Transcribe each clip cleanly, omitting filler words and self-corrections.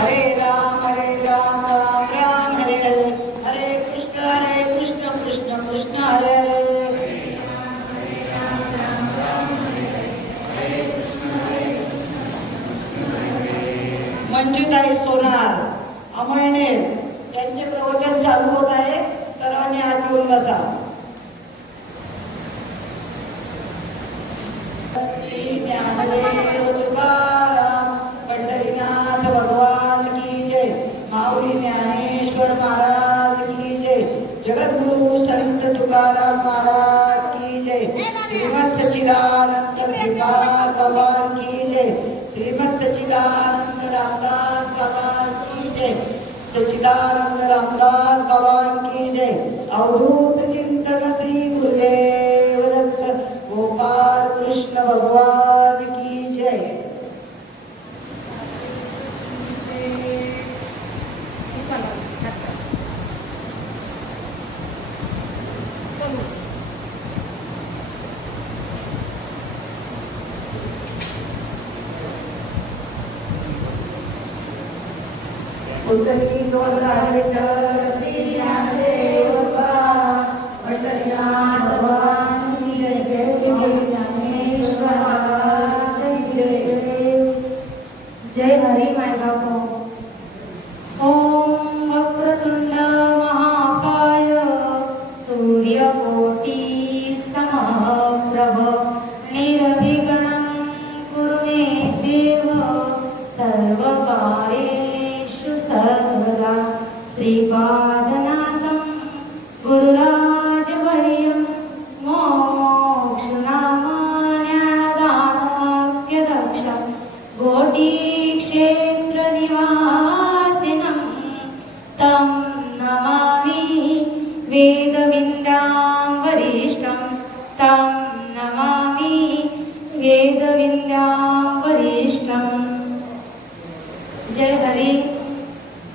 हरे राम राम राम हरे हरे, हरे कृष्ण कृष्ण कृष्ण हरे हरे. मंजुताई सोनार अमळने त्यांचे प्रवचन चालू होत आहे. सर्वांनी हात जोडून बसा. ज्ञानदेव तुकाराम पंढरीनाथ भगवान की जय. माऊली ज्ञानेश्वर महाराज की जय. जगद्गुरु संत तुकाराम महाराज की जय. श्रीमद सच्चिदानंद श्रीपाद भगवान की जय. श्रीमद सच्चिदानंद रामदास भगवान की जय. सच्चिदानंद रामदास भगवान की जय. अवधूत चिंतन श्री गुरुदेव दत्त गोपाल कृष्ण भगवान की जय. उतरी डोंगराळ विठ्ठल श्री ज्ञानदेव तुकाराम पंढरीनाथ भगवान की जय. ज्ञानेश्वर महाराज की जय. जय हरी माय बापू. ओम वक्रतुंड महाकाय सूर्यकोटि समप्रभ निर्विघ्नं कुरु मे देव सर्वकार्येषु सर्वदा. श्रीपादनाथं गुरुराजवर्यं मोक्षनामान्यदानवाक्यदक्षं कोटिक्षेत्रनिवासिनं तं नमामि वेदविन्द्यां वरिष्ठं. तं नमामि वेदविन्द्यां वरिष्ठं. जय हरी.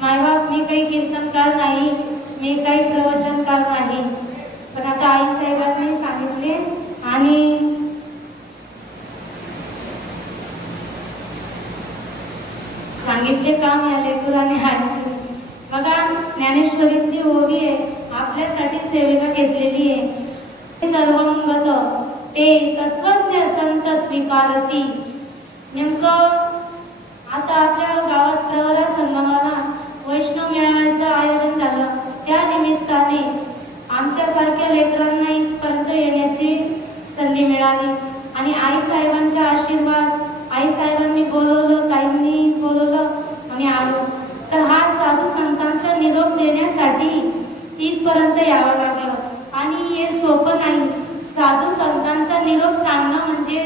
मायबाप मी काही कीर्तनकार नाही, मी काही प्रवचनकार नाही, पण आता आई साहेबांनी सांगितले आणि सांगितले काम या लेकराने आहे. बघा ज्ञानेश्वरीची ओवी आहे, आपल्यासाठी सेविका घेतलेली आहे. सर्वंगत ते तत्वज्ञ संत स्वीकारती. नेमकं आता आपल्या गावात प्रवरा संगमाला वैष्णव मेळाव्याचं आयोजन झालं. त्या निमित्ताने आमच्यासारख्या लेकरांना इथपर्यंत येण्याची संधी मिळाली आणि आई साहेबांचा आशीर्वाद, आई साहेबांनी बोलवलं, ताईंनी बोलवलं आणि आलो. तर हा साधू संतांचा निरोप देण्यासाठी इथपर्यंत यावं लागलं आणि हे सोपं नाही. साधू संतांचा निरोप सांगणं म्हणजे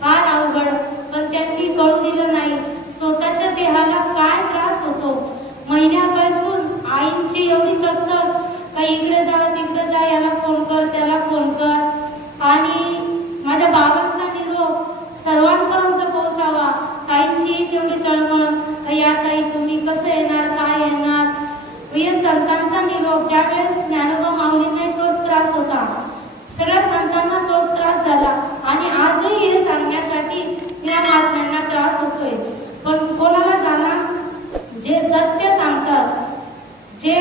फार अवघड, पण त्यांनी कळू दिलं नाही स्वतःच्या देहाला काय त्रास होतो. महिन्यापासून आईंची एवढी तत्तर का इकडे जा तिकडे जा, याला फोन कर त्याला फोन कर आणि माझ्या बाबांचा निरोप सर्वांपर्यंत पोहोचावा. ताईंची तेवढी तळमळ का या ताई तुम्ही कसं येणार काय येणार. या संतांचा निरोप ज्यावेळेस ज्ञानोबा माऊलींना तोच त्रास होता, सगळ्या संतांना तोच त्रास झाला आणि आजही हे सांगण्यासाठी या महात्म्यांना त्रास होतोय. पण कोणाला झाला? जे सत्य सांगतात, जे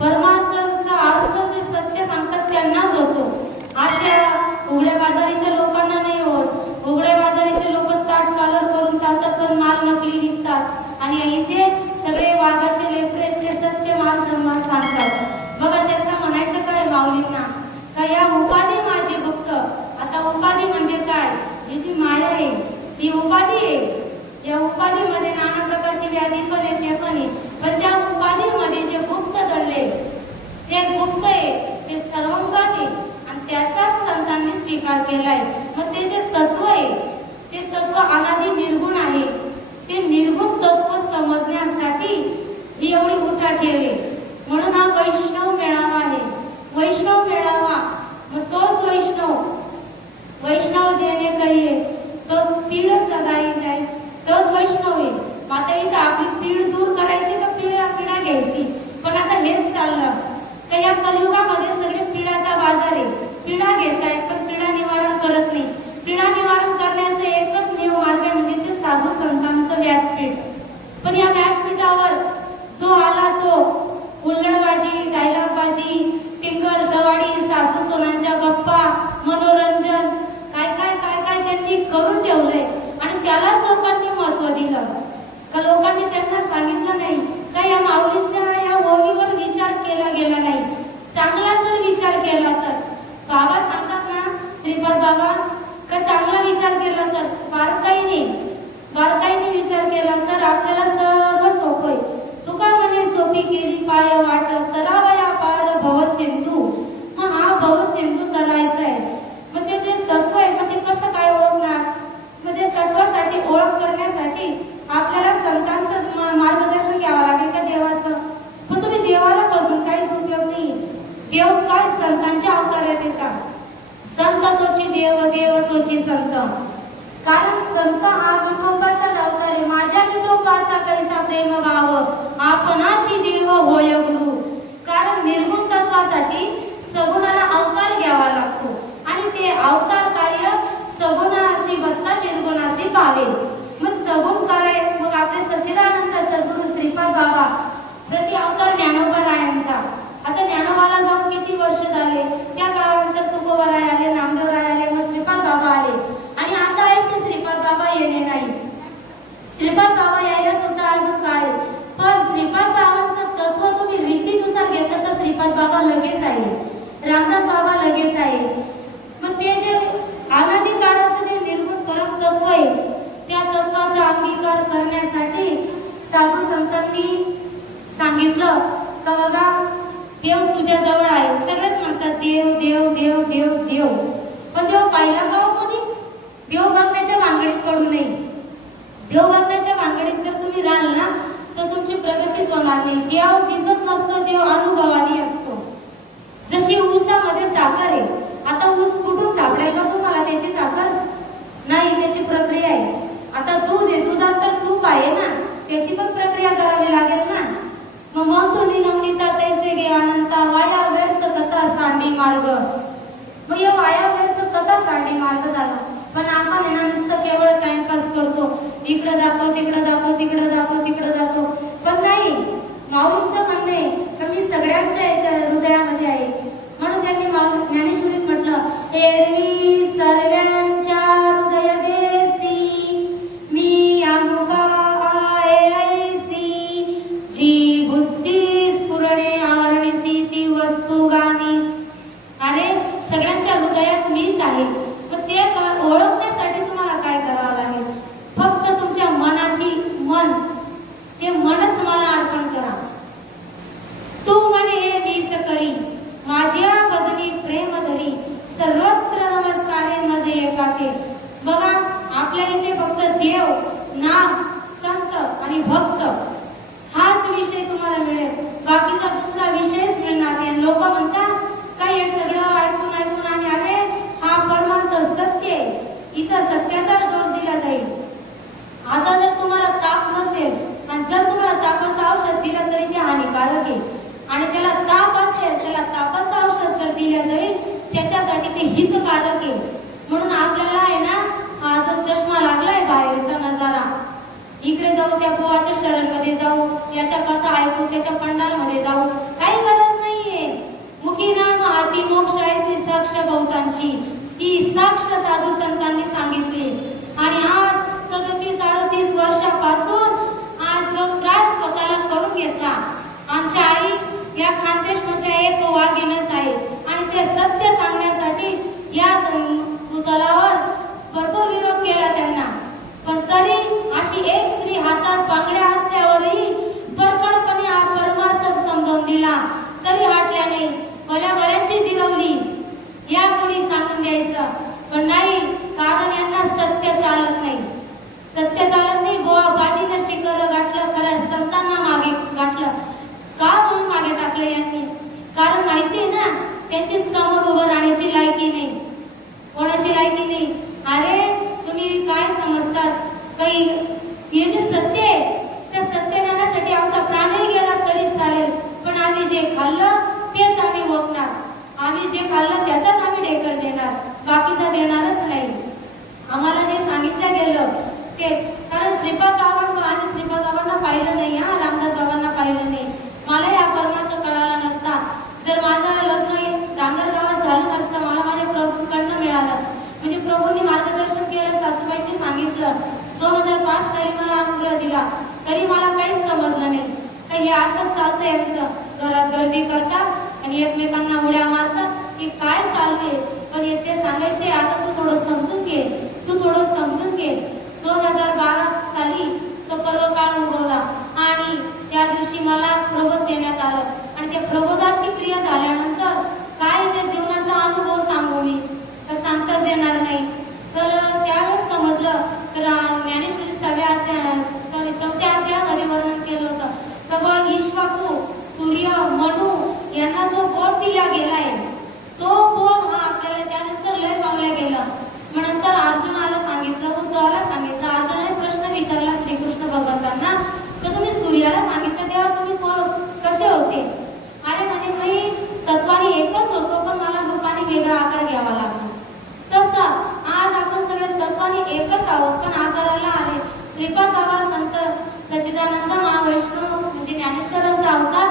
परमार्थाचा अर्थ जे सत्य सांगतात त्यांनाच होतो. अशा उघड्या बाजारीच्या लोकांना नाही होत. उघड्या बाजारीचे लोक ताट कालर करून चालतात पण माल नकली विकतात आणि इथे सगळे वाघाचे लेकरेचे सत्य माल सांगतात. बघा त्यांना म्हणायचं काय माऊलींना का या उपाधी माझी गुप्त. आता उपाधी म्हणजे काय? ही जी माया आहे ती उपाधी आहे. या उपाधीमध्ये नाना प्रकारची व्याधी पण येते पण त्या उपाधीमध्ये जे गुप्त दडले ते गुप्त आहे, ते सर्वंगत आहे आणि त्याचाच संतांनी स्वीकार केलाय. मग ते जे तत्व आहे ते तत्व अनादि निर्गुण आहे. ते निर्गुण तत्व समजण्यासाठी ही एवढी उठाठेव आहे. म्हणून हा वैष्णव मेळावा आहे. वैष्णव मेळावा मग तोच वैष्णव जेणे करिये तो पीड सदाई जाय, तोच वैष्णव आहे. आता इथं आपली पीड दूर करायची तर पिढा घ्यायची. पण आता हेच चाललं तर या कलियुगामध्ये सगळे पिढाचा बाजार आहे. पिढा घेतायत पण पिढा निवारण करत नाही. पिढा निवारण करण्याचा एकच नियम मार्ग म्हणजे ते साधू संतांचं व्यासपीठ. पण या व्यासपीठ लोकांनी त्यांना सांगितलं नाही का या माऊलींच्या या ओवीवर विचार केला गेला नाही. चांगला जर विचार केला तर बाबा सांगतात ना श्रीपाद बाबा का चांगला विचार केला तर बारकाईने विचार केला तर आपल्याला सर्व सोपं. तुका म्हणे सोपी केली पाय वाट करावया पार भवसिंधू. मग हा भवसिंधू करायचा आहे. मग ते जे तत्व आहे मग ते कसं काय ओळखणार. मग ते तत्वासाठी ओळख करण्यासाठी आपल्याला संतांचं मार्गदर्शन घ्यावं लागेल का देवाचं. पण तुम्ही देवाला बघून काहीच उपयोग नाही. देव काय संतांच्या अवतार येते का. संत तोची देव देव तोची संत. कारण संत हा विठोबाचा अवतार आहे. माझ्या विठोबाचा कैसा प्रेम भाव आपणाची देव होय गुरु. कारण निर्गुण तत्वासाठी सगुणाला अवतार घ्यावा लागतो आणि ते अवतार कार्य सगुणाशी बसता निर्गुणाशी पावे. मग सगुण कराय मग आपले सच्चिदानंद सद्गुरु श्रीपाद बाबा प्रति अवतार ज्ञानोबा रायांचा. आता ज्ञानोबाला जाऊन किती वर्ष झाले. त्या काळानंतर तुकोबाराय आले, नामदेवराय आले, मग श्रीपाद बाबा आले आणि आता आहे ते श्रीपाद बाबा येणे नाही. श्रीपाद बाबा यायला सुद्धा अजून काळ. पण श्रीपाद बाबांचं तत्व तुम्ही रीतीनुसार घेतलं तर श्रीपाद बाबा लगेच आहे, रामदास बाबा लगेच आहे. मग ते जे अनादी काळाचं जे निर्गुण परम तत्व आहे त्या तत्वाचा अंगीकार करण्यासाठी साधू संतांनी सांगितलं का बघा देव तुझ्या जवळ आहे. सगळेच म्हणतात देव देव देव देव देव. पण देव पाहिला का कोणी. देव बघण्याच्या भानगडीत पडू नये. देव बघण्याच्या भानगडीत जर तुम्ही राहाल ना तर तुमची प्रगतीच होणार नाही. देव दिसत नसतो, देव अनुभवाने असतो. जशी ऊसामध्ये साखर आहे. आता ऊस कुठून सापडेल का तुम्हाला त्याची साखर नाही. त्याची प्रक्रिया आहे. आता दूध आहे, दुधात तर तूप आहे ना, त्याची पण प्रक्रिया करावी लागेल ना. मग म्हणतो नवनीता तैसे गे अनंता वाया व्यर्थ कथा सांडी मार्ग. मग या वाया व्यर्थ कथा सांडी मार्ग झाला. पण आपण यांना नुसतं केवळ टाइमपास करतो. इकडं दाखव तिकडं दाखव तिकडं दाखव तिकडं दाखव. पण नाही, माऊलींचं म्हणणं आहे तर मी सगळ्यांच्या हृदयामध्ये आहे. म्हणून त्यांनी ज्ञानेश्वरीत म्हटलं एरवी सर्वांच्या हृदय देसी मी अमुगा आहे ऐसी जी बुद्धी स्फुरणे आवरणीसी ती वस्तू गाणी. अरे सगळ्यांच्या हृदयात मीच आहे. पण ते ओळखण्यासाठी तुम्हाला काय करावं लागेल. फक्त तुमच्या ते मनच मला अर्पण करा. तू म्हणे हे मीच करी माझ्या बदली प्रेम धरी सर्वत्र नमस्कारे मजे एकाके. बघा आपल्या इथे फक्त देव, नाम, संत आणि भक्त हाच विषय तुम्हाला मिळेल. बाकीचा दुसरा विषयच मिळणार नाही. लोक म्हणतात काय हे सगळं ऐकून ऐकून आम्ही आले. हा परमार्थ सत्य आहे. इथं सत्याचा डोस दिला जाईल. आता जर तुम्हाला ताप नसेल आणि जर तुम्हाला तापाचं औषध दिलं तरी ते हानिकारक आहे. आणि ज्याला ताप असेल त्याला तापाचं औषध जर दिलं जाईल त्याच्यासाठी ते हितकारक आहे. म्हणून आपल्याला आहे ना हा जो चष्मा लागलाय बाहेरचा नजारा, इकडे जाऊ त्या बुवाच्या शरणमध्ये जाऊ, याच्या कथा ऐकू, त्याच्या पंडालमध्ये जाऊ, काही गरज नाहीये. मुखी नाम आती मोक्ष आहे साक्ष बहुतांची ती साक्ष साधू संतांनी सांगितली. आणि आज 37-38 वर्षापासून आज जो त्रास स्वतःला करून घेतला आमच्या आई या खानदेशमध्ये एक वाघिणच आहे. आणि ते सत्य सांगण्यासाठी या पुतळ्यावर भरपूर विरोध केला त्यांना. पण तरी अशी एक स्त्री हातात बांगड्या असल्यावरही बरकळपणे हा परमार्थ समजावून दिला. तरी हटल्याने भल्याची जिरवली या कोणी सांगून द्यायचं. पण नाही, कारण यांना सत्य चालत नाही. सत्य चालत नाही. बाजीनं शिकर गाठलं, खरं संतांना मागे गाठलं. का म्हणून मागे टाकलं यांनी? कारण माहिती आहे ना त्यांची समोर उभं राहण्याची लायकी नाही. कोणाची लायकी नाही. अरे तुम्ही काय समजतात काही हे जे सत्य आहे त्या सत्य ज्ञानासाठी आमचा प्राणही गेला तरी चालेल. पण आम्ही जे खाल्लं तेच आम्ही ओळखणार. आम्ही जे खाल्लं त्याचाच आम्ही ढेकर देणार, बाकीचा देणारच नाही. आम्हाला जे सांगितलं गेलं ते कारण श्रीपाद बाबांना आणि श्रीपाद बाबांना पाहिलं नाही, हा रामदास बाबांना पाहिलं नाही. मला या परमार्थ कळाला नसता. जर माझं लग्न डांगर गावात झालं नसतं, मला माझ्या प्रभूंकडनं मिळालं. म्हणजे प्रभूंनी मार्गदर्शन केलं, सासूबाईंनी सांगितलं. 2005 साली मला हा मुलगा दिला. तरी असंच चालतं यांचं, घरात गर्दी करतात आणि एकमेकांना उड्या मारतात की काय चालू आहे. पण येथे सांगायचे आता तू थोडं समजून घे, तू थोडं समजून घे. 2012 साली तो पर्व काळ उगवला आणि त्या दिवशी मला प्रबोध देण्यात आलं आणि त्या प्रबोधाची क्रिया झाल्यानंतर काय त्या जीवनाचा अनुभव सांगू मी तर सांगताच येणार नाही. तर त्यावेळेस समजलं तर ज्ञानेश्वरी 4व्या अध्यायामध्ये वर्णन केलं होतं तर ईश्वाकू सूर्य मनु यांना जो बोध दिला गेलाय तो बोध हा आपल्याला त्यानंतर लय पावल्या गेला. मग नंतर अर्जुनाला सांगितलं, उद्धवाला सांगितलं. अर्जुनाने प्रश्न विचारला श्रीकृष्ण भगवंतांना तर तुम्ही सूर्याला सांगितलं तेव्हा तुम्ही कसे होते. अरे म्हणे काही तत्वाने एकच होतो पण मला रूपाने वेगळा आकार घ्यावा लागला. तसं आज आपण सगळे तत्वाने एकच आहोत पण आकाराला आले. श्रीपाद बाबा संत सच्चिदानंद महावैष्णव म्हणजे ज्ञानेश्वरांचा अवतार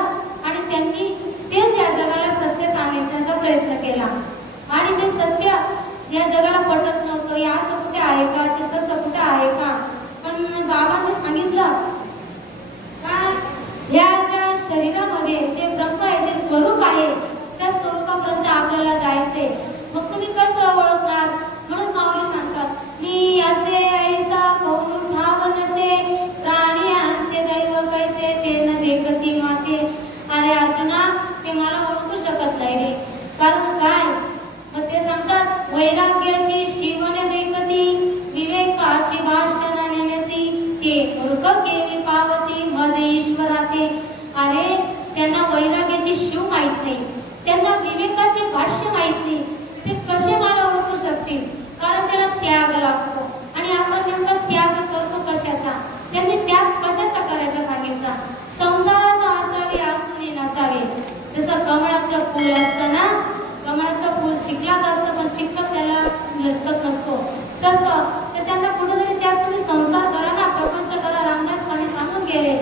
आणि त्यांनी तेच या जगाला सत्य सांगण्याचा प्रयत्न केला आणि ते सत्य या जगाला पटत नव्हतं. या असं कुठे आहे का, तसं कुठे आहे का. पण बाबांनी सांगितलं का या ज्या शरीरामध्ये जे ब्रह्म आहे, जे स्वरूप आहे त्या स्वरूपापर्यंत आपल्याला जायचंय. मग तुम्ही कसं ओळखणार. म्हणून माऊली सांगतात मी असे ऐसा कोण ठाव नसे प्राण्यांचे दैव कैसे ते न देखती माते. अरे अर्जुना ते मला ओळखू शकत नाही रे. कारण काय मग ते सांगतात वैराग्याची शिवण देखती विवेकाची भाषण नेती ते मूर्ख केली पावती मजे ईश्वराचे. अरे त्यांना वैराग्याची शिव माहित नाही, त्यांना विवेकाचे भाष्य माहित नाही. ते कसे मला ओळखू शकतील. कारण त्याला त्याग लागतो आणि आपण नेमका त्याग करतो कशाचा. त्यांनी त्याग कशाचा करायचा सांगितला. संसाराचा असावे असून नसावे. जसं कमळाचं फूल असतं ना, कमळाचं फूल चिखलात असतं पण चिखल त्याला लटकत नसतो. तसं तर त्यांना कुठेतरी त्याग तुम्ही संसार करा ना, प्रपंच करा. रामदास स्वामी सांगून गेले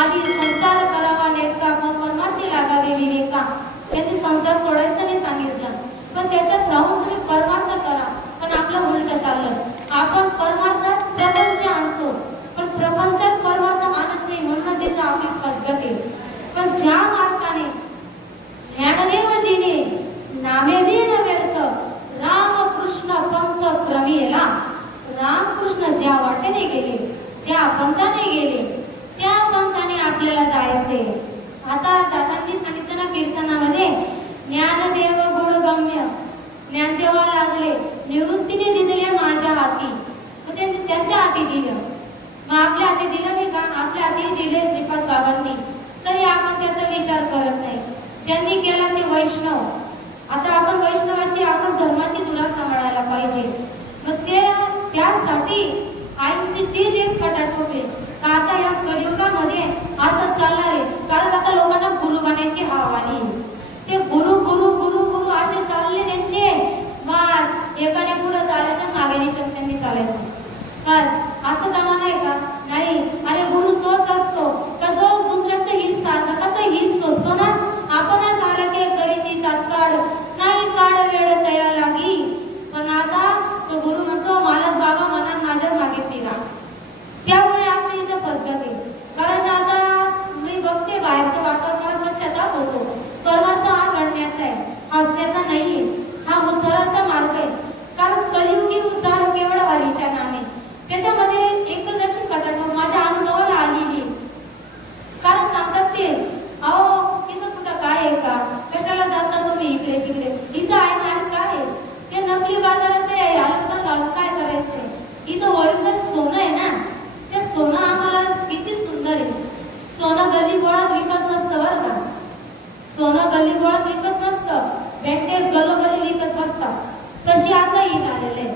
आधी संसार करावा नेटका मग परमार्थी लागावे विवेका. त्यांनी संसार सोडायचं नाही सांगितलं पण त्याच्यात राहून तुम्ही परमार्थ करा. पण आपलं उलट चाललं. आपण परमार्थात प्रपंच आणतो पण प्रपंचात परमार्थ आणत नाही म्हणून तिथं आपली फसगत आहे. पण ज्या मार्गाने ज्ञानदेवजीने नामे वीण व्यर्थ रामकृष्ण पंथ क्रमेला, रामकृष्ण ज्या वाटेने गेले, ज्या पंथाने गेले त्या पंथाने आपल्याला जायचे. आता दादांनी सांगितलं ना कीर्तनामध्ये ज्ञानदेव गुणगम्य ज्ञानदेवाला लागले निवृत्तीने दिलेले माझ्या हाती. मग ते त्यांच्या हाती दिलं. मग आपल्या हाती दिलं नाही का. आपल्या हाती दिले श्रीपाद बाबांनी तरी आपण त्याचा विचार करत नाही. ज्यांनी केला ते वैष्णव. आता आपण वैष्णवाची आपण धर्माची दुरा सांभाळायला पाहिजे. मग ते त्यासाठी आईची तीच एक कटाट होते का आता या कलियुगामध्ये असं चालणार आहे. कारण आता लोकांना गुरु बनायची हवा आली. ते गुरु गुरु गुरु गुरु असे चालले त्यांचे. बस एकाने पुढे चालायचं मागेने चमच्यांनी चालायचं. बस असं जमाना आहे का. नाही. अरे गुरु तोच असतो का जो दुसऱ्याचं हित साधकाचं हित सोचतो ना. आपण सारखे करीती तात्काळ नाही काळ वेळ तया लागी. पण आता तो गुरु म्हणतो मलाच बाबा म्हणा माझ्या मागे फिरा. त्यामुळे आपल्या इथं फसगत आहे. कारण आता मी बघते बाहेरचं वातावरण पश्चाताप होतो. परमार्थ हा घडण्याचा आहे, हसण्याचा नाहीये. हा उद्धाराचा मार्ग आहे. कारण कलियुगी उद्धार केवळ हरीच्या नामे. त्याच्यामध्ये एकच अशी कटाट माझ्या अनुभवाला आलेली. कारण सांगतात ते अहो इथं कुठं काय आहे का, कशाला जाता तुम्ही इकडे तिकडे. इथं आहे ना काय आहे ते नकली बाजाराचं आहे. याला घालून काय करायचंय. इथं ओरिजिनल सोनं आहे ना. ते सोनं आम्हाला किती सुंदर आहे. सोनं गल्ली बोळात विकत नसतं बरं का. सोनं गल्ली बोळात विकत नसतं. बँकेत गलोगली विकत बसतात. तशी आता ही झालेलं आहे.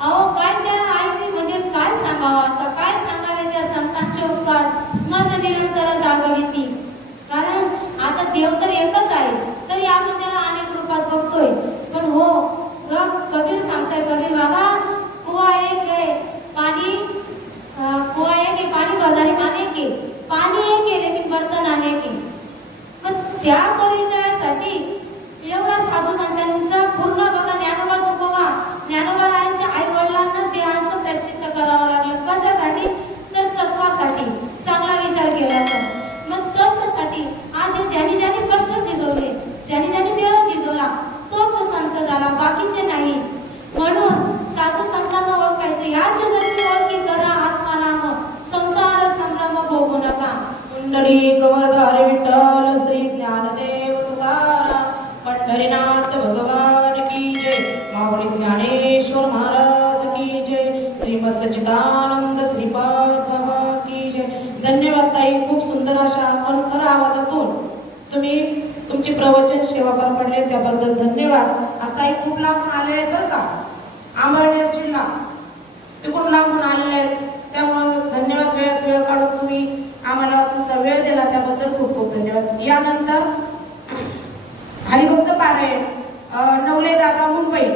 अहो काय त्या आईने म्हणजे काय सांगावं आता. काय सांगावे त्या संतांचे उपकार मज निरंतर जागविती. कारण आता देव तर एकच आहे तरी आपण त्याला अनेक रूपात बघतोय. पण हो कबीर सांगताय कबीर बाबा कुआ एक आहे पाणी कुआ एक आहे पाणी भरणारे पाणी एक आहे. पाणी एक आहे लेकिन बर्तन अनेक आहे. पण त्या परिचयासाठी एवढा साधू संतांचा पूर्ण बघा ज्ञानोबा तुकोबा ज्ञानोबारायांच्या आई वडिलांना देहांचं प्रायश्चित्त करावं लागलं. कशासाठी तर तत्वासाठी. चांगला विचार केला तर. मग तसं ज्याने ज्याने कष्ट झिजवले, ज्याने ज्याने देह झिजवला तोच संत झाला, बाकीचे नाही. म्हणून साधू संतांना ओळखायचे. याच जशी ओळखी करा आत्मानाम, संसार संभ्रम भोगू नका. कुंडली कमलधारी विठ्ठल श्री ज्ञानदेव तुकाराम पंढरीनाथ भगवान की जय. माऊली ज्ञानेश्वर महाराज की जय. श्रीमद सच्चिदानंद श्रीपाद बाबा की जय. धन्यवाद ताई, खूप सुंदर अशा आपण खऱ्या आवाजातून तुम्ही तुमची प्रवचन सेवा पार पडले त्याबद्दल धन्यवाद. आता ही खूप लांबून आले आहेत बरं का, अमळनेर जिल्हा तिकडून लांबून आलेले आहेत, त्यामुळे धन्यवाद. वेळ काढून तुम्ही आम्हाला तुमचा वेळ दिला त्याबद्दल खूप खूप धन्यवाद. यानंतर हरिभक्त पारायण नवले दादा मुंबई